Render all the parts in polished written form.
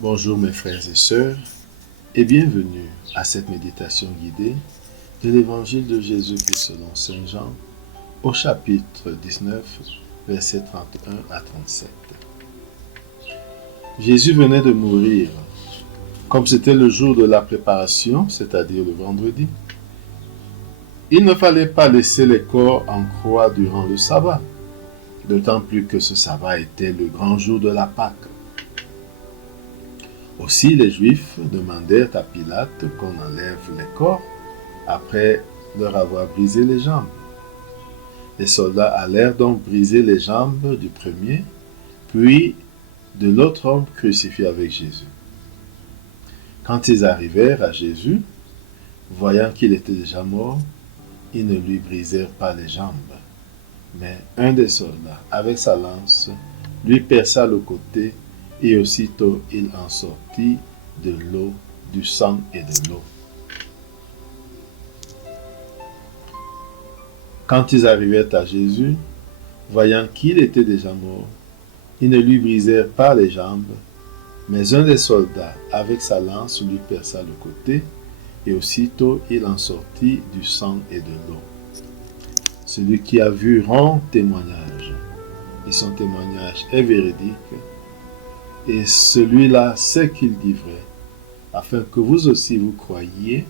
Bonjour mes frères et sœurs et bienvenue à cette méditation guidée de l'évangile de Jésus-Christ selon Saint Jean au chapitre 19, versets 31 à 37. Jésus venait de mourir. Comme c'était le jour de la préparation, c'est-à-dire le vendredi, il ne fallait pas laisser les corps en croix durant le sabbat, d'autant plus que ce sabbat était le grand jour de la Pâque. Aussi, les Juifs demandèrent à Pilate qu'on enlève les corps après leur avoir brisé les jambes. Les soldats allèrent donc briser les jambes du premier, puis de l'autre homme crucifié avec Jésus. Quand ils arrivèrent à Jésus, voyant qu'il était déjà mort, ils ne lui brisèrent pas les jambes. Mais un des soldats, avec sa lance, lui perça le côté, et aussitôt il en sortit de l'eau, du sang et de l'eau. Quand ils arrivèrent à Jésus, voyant qu'il était déjà mort, ils ne lui brisèrent pas les jambes, mais un des soldats, avec sa lance, lui perça le côté, et aussitôt il en sortit du sang et de l'eau. Celui qui a vu rend témoignage, et son témoignage est véridique, et celui-là sait qu'il dit vrai, afin que vous aussi vous croyiez.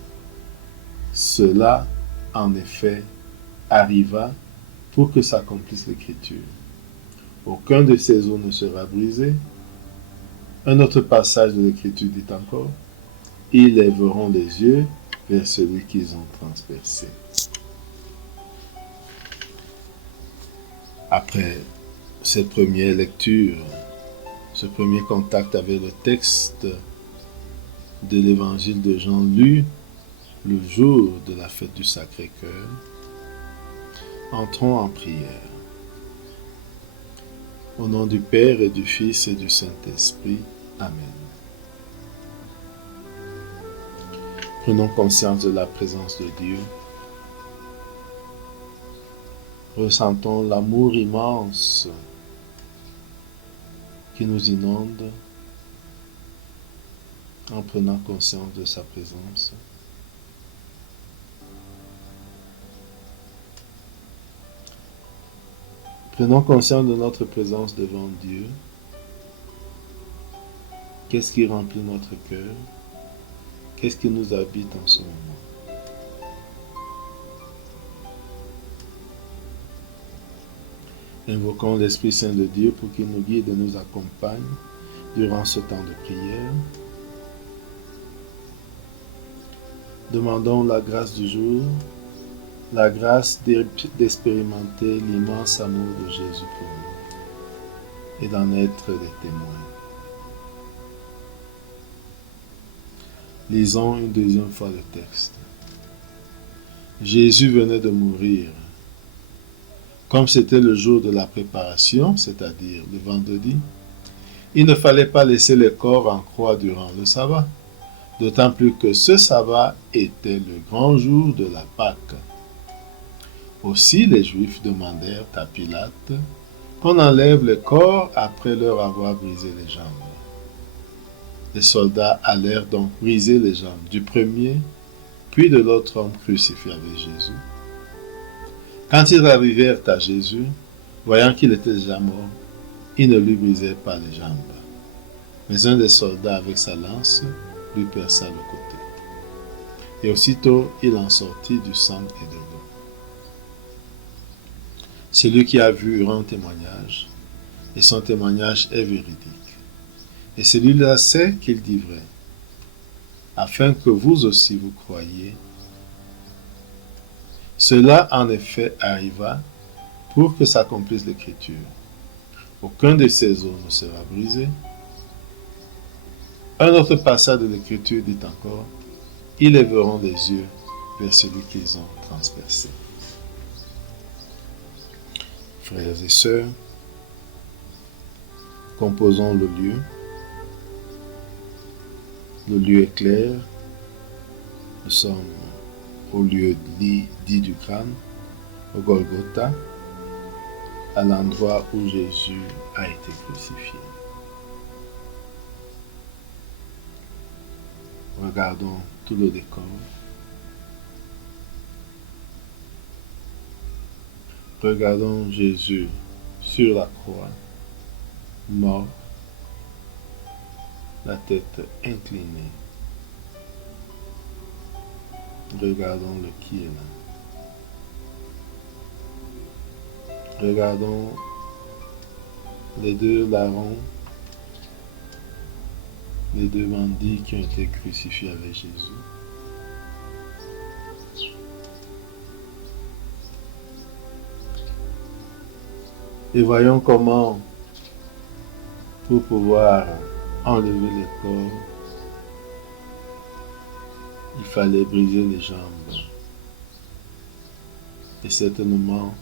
Cela, en effet, arriva pour que s'accomplisse l'Écriture. Aucun de ces os ne sera brisé. Un autre passage de l'Écriture dit encore, ils lèveront les yeux vers celui qu'ils ont transpercé. Après cette première lecture, ce premier contact avec le texte de l'évangile de Jean lu le jour de la fête du Sacré-Cœur, entrons en prière. Au nom du Père et du Fils et du Saint-Esprit. Amen. Prenons conscience de la présence de Dieu. Ressentons l'amour immense qui nous inonde en prenant conscience de sa présence. Prenons conscience de notre présence devant Dieu. Qu'est-ce qui remplit notre cœur? Qu'est-ce qui nous habite en ce moment? Invoquons l'Esprit Saint de Dieu pour qu'il nous guide et nous accompagne durant ce temps de prière. Demandons la grâce du jour, la grâce d'expérimenter l'immense amour de Jésus pour nous et d'en être des témoins. Lisons une deuxième fois le texte. Jésus venait de mourir. Comme c'était le jour de la préparation, c'est-à-dire le vendredi, il ne fallait pas laisser les corps en croix durant le sabbat, d'autant plus que ce sabbat était le grand jour de la Pâque. Aussi les Juifs demandèrent à Pilate qu'on enlève les corps après leur avoir brisé les jambes. Les soldats allèrent donc briser les jambes du premier, puis de l'autre homme crucifié avec Jésus. Quand ils arrivèrent à Jésus, voyant qu'il était déjà mort, ils ne lui brisèrent pas les jambes. Mais un des soldats avec sa lance lui perça le côté. Et aussitôt il en sortit du sang et de l'eau. Celui qui a vu rend témoignage, et son témoignage est véridique. Et celui-là sait qu'il dit vrai, afin que vous aussi vous croyiez. Cela en effet arriva pour que s'accomplisse l'Écriture. Aucun de ces os ne sera brisé. Un autre passage de l'Écriture dit encore, ils lèveront les yeux vers celui qu'ils ont transpercé. Frères et sœurs, composons le lieu. Le lieu est clair. Nous sommes au lieu dit du crâne, au Golgotha, à l'endroit où Jésus a été crucifié. Regardons tout le décor. Regardons Jésus sur la croix, mort, la tête inclinée. Regardons le qui est là. Regardons les deux larrons, les deux bandits qui ont été crucifiés avec Jésus. Et voyons comment, pour pouvoir enlever les corps, il fallait briser les jambes. Et certainement,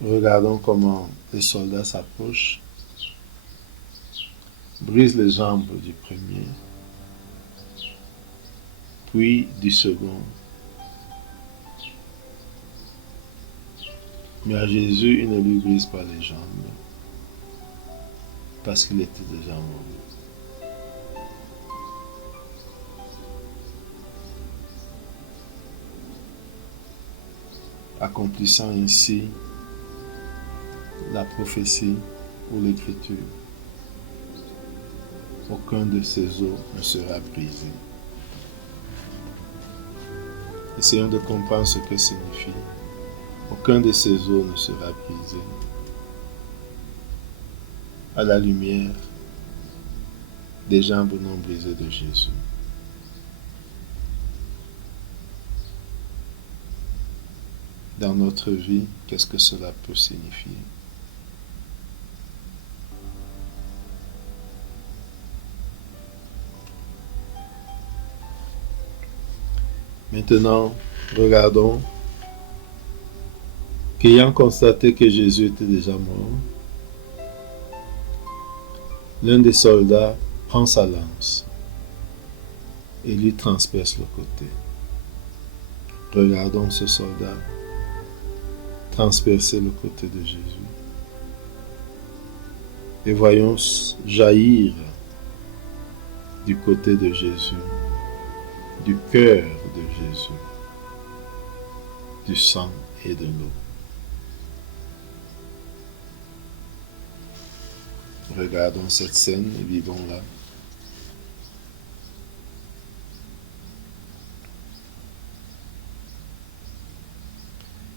regardons comment les soldats s'approchent, brisent les jambes du premier, puis du second. Mais à Jésus, il ne lui brise pas les jambes, parce qu'il était déjà mort. Accomplissant ainsi la prophétie ou l'écriture. Aucun de ces os ne sera brisé. Essayons de comprendre ce que signifie. Aucun de ces os ne sera brisé. À la lumière des jambes non brisées de Jésus. Dans notre vie, qu'est-ce que cela peut signifier? Maintenant, regardons qu'ayant constaté que Jésus était déjà mort, l'un des soldats prend sa lance et lui transperce le côté. Regardons ce soldat transpercer le côté de Jésus. Et voyons jaillir du côté de Jésus, du cœur de Jésus, du sang et de l'eau. Regardons cette scène et vivons-la.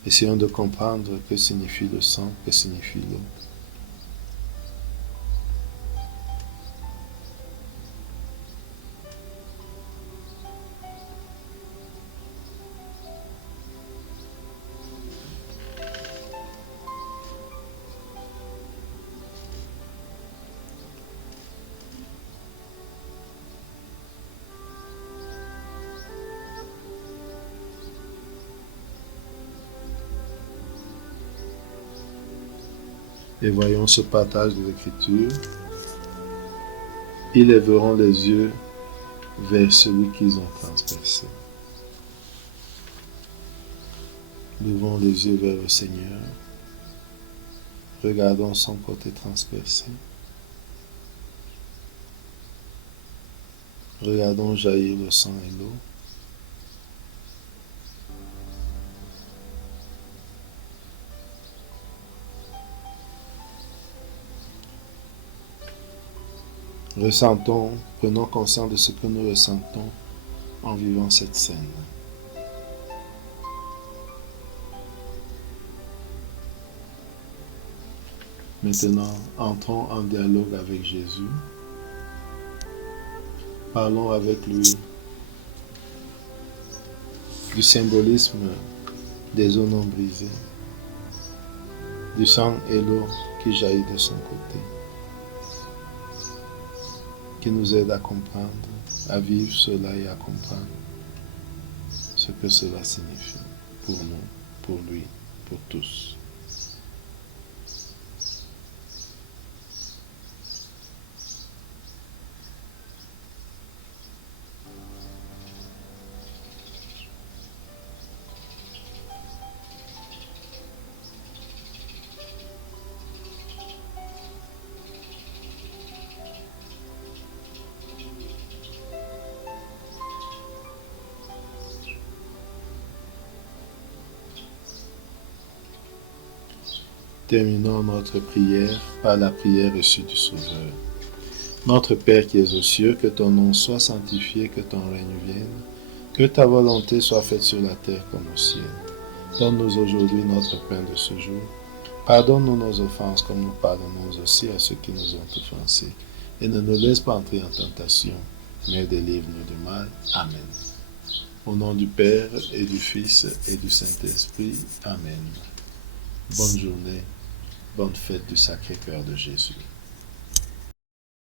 Essayons de comprendre que signifie le sang, que signifie l'eau. Et voyons ce partage de l'Écriture. Ils lèveront les yeux vers celui qu'ils ont transpercé. Levons les yeux vers le Seigneur. Regardons son côté transpercé. Regardons jaillir le sang et l'eau. Ressentons, prenons conscience de ce que nous ressentons en vivant cette scène. Maintenant, entrons en dialogue avec Jésus. Parlons avec lui du symbolisme des eaux non brisées, du sang et l'eau qui jaillit de son côté, qui nous aide à comprendre, à vivre cela et à comprendre ce que cela signifie pour nous, pour lui, pour tous. Terminons notre prière par la prière reçue du Sauveur. Notre Père qui es aux cieux, que ton nom soit sanctifié, que ton règne vienne, que ta volonté soit faite sur la terre comme au ciel. Donne-nous aujourd'hui notre pain de ce jour. Pardonne-nous nos offenses comme nous pardonnons aussi à ceux qui nous ont offensés. Et ne nous laisse pas entrer en tentation, mais délivre-nous du mal. Amen. Au nom du Père et du Fils et du Saint-Esprit. Amen. Bonne journée, bonne fête du Sacré-Cœur de Jésus.